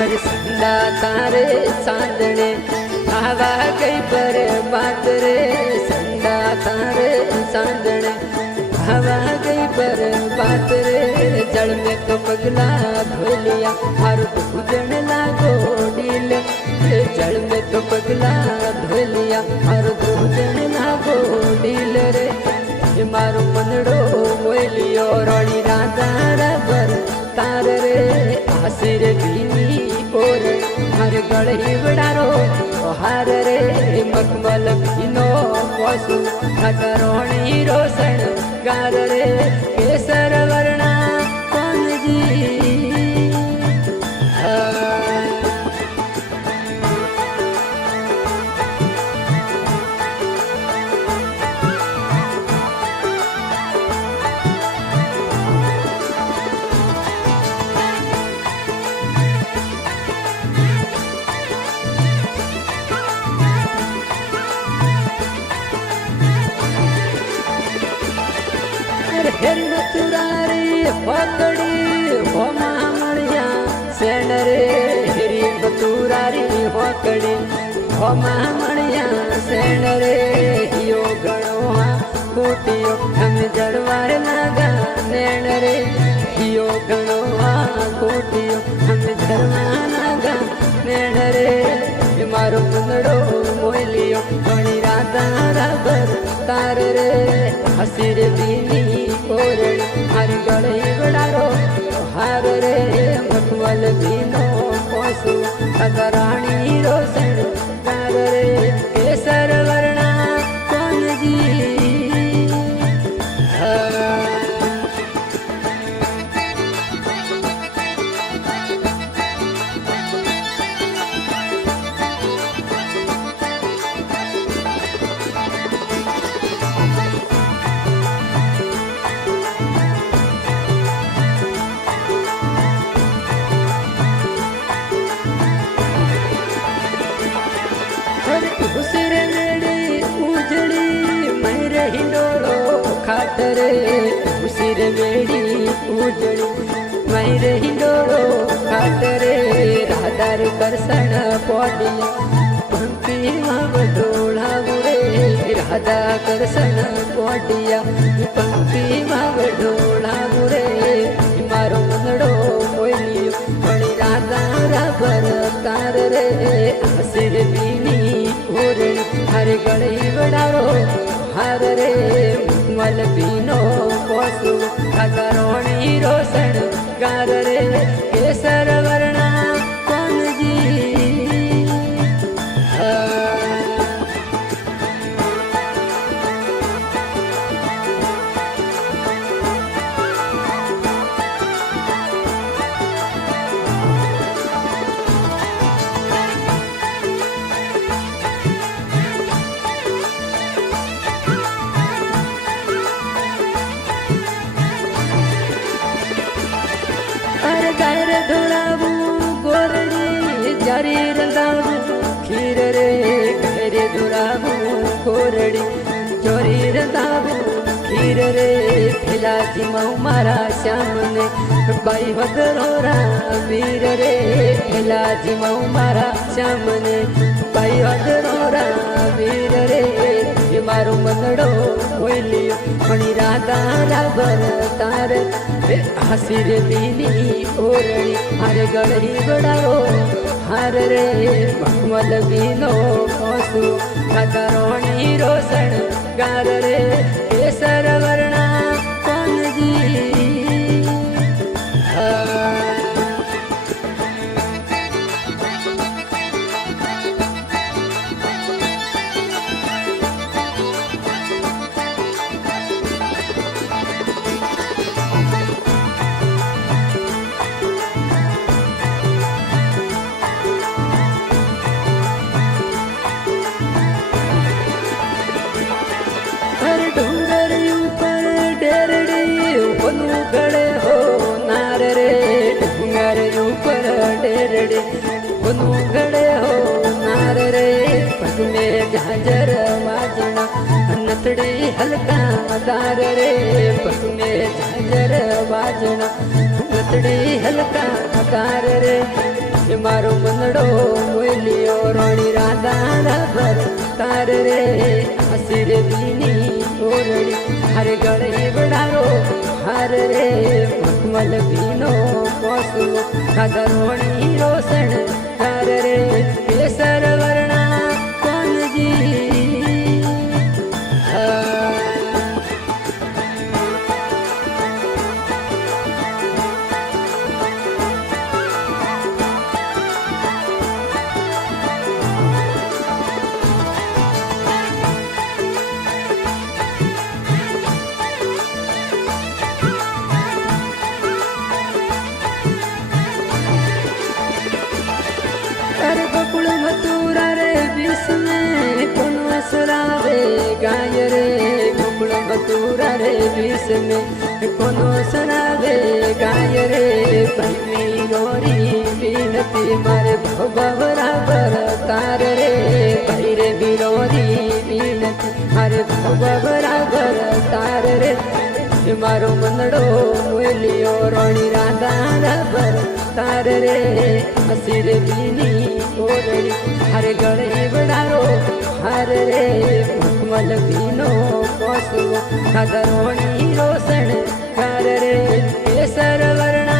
हर संदा तारे चांदने आवा गई पर बात रे संदा तारे चांदने आवा गई पर बात रे जल में तो पगला धोलिया हर पूजन लागो डील जल में तो पगला धोलिया हर पूजन लागो डील रे मारो मनड़ो मोलियो रोड़ी राधा रबर तार रे आसिर भीनी पोर हर गढ़ी बड़ारो हार रे मखमल भीनो पशु खतरोणी रोशन गार रे केसर वर्णा कौन जी हेरी तुरारी पकड़ी हो मामड़िया सेन रे हेरी बतुरारी पकड़ी हो मामड़िया सेन रे यो गणो कूटियो हम जड़वार लगा नैन रे यो गणो कूटियो हम जड़वार लगा नैन रे मारो मुंदड़ो मोलियो बड़ी राधा रबर तार रे हसीर बीनी कोरड़ी हर गड़े बड़ारो हार रे मखमल बीनो पशु खतराणी रोशन तार रे केसर वर्णा कौन जी खाटरे उसिर मेड़ी उजड़ी मैरे हिंडोड़ो खाटरे राधार करसन पौड़िया पंक्ति मावडोला बुरे राधा करसन पौड़िया पंक्ति मावडोला बुरे मारो मनड़ो मोलियो बड़ी राधा रबर तार रे आसिर बीनी उरणी हर गड़े बड़ारो हार रे मल बीनो पशु खतरोणी रोशन गार रे केसर वर्णा कौन जी गायर धोलाबू गोरड़ी जारी रंदाबू खीर रे गायर धोलाबू गोरड़ी चोरी रंदाबू खीर रे फिला जिमाऊ मारा श्याम ने बाई वदरोरा वीर रे फिला जिमाऊ मारा श्याम ने बाई वदरोरा वीर रे मारो मनड़ो कोयलियो मणि राधा रबर तार हसीर बीनी ओरणी हर गढ़ी बड़ारो हार रे मखमल बीनो पशु खतरोणी रोशन गार रे केसर वर्णा कौन जी गड़े हो नार रे डूंगर ऊपर डेरड़े बनु गड़े हो नार रे पग में झांझर वाजना नथड़ी हल्का दार रे पग में झांझर वाजना नथड़ी हल्का दार रे મારો મંદડો મોયલિયો રોણી રાધા ભર તાર રે આશીર બીની ઓરડી હરે ગળે બડારો હાર રે મખમલ ભીનો કોસલો રાધા રોણી રોષણ તાર રે કેસર વર્ણા કોનજી गाय रे गोकुल बतूरा रे विष में कोनो सुनावे गाय रे भैमी गोरी बीनती मारे बराबर तार रे भाई रे बिरोरी बीनती मारे बराबर तार रे मारो मंदड़ो मोलियो रोणी राधा भर तार रे हसीर बीनी ओरड़ी हरे गड़े बड़ारो हर रे मखमल भीनो कोसलो राधा रोणी रोषण कर रे केसर वर्णा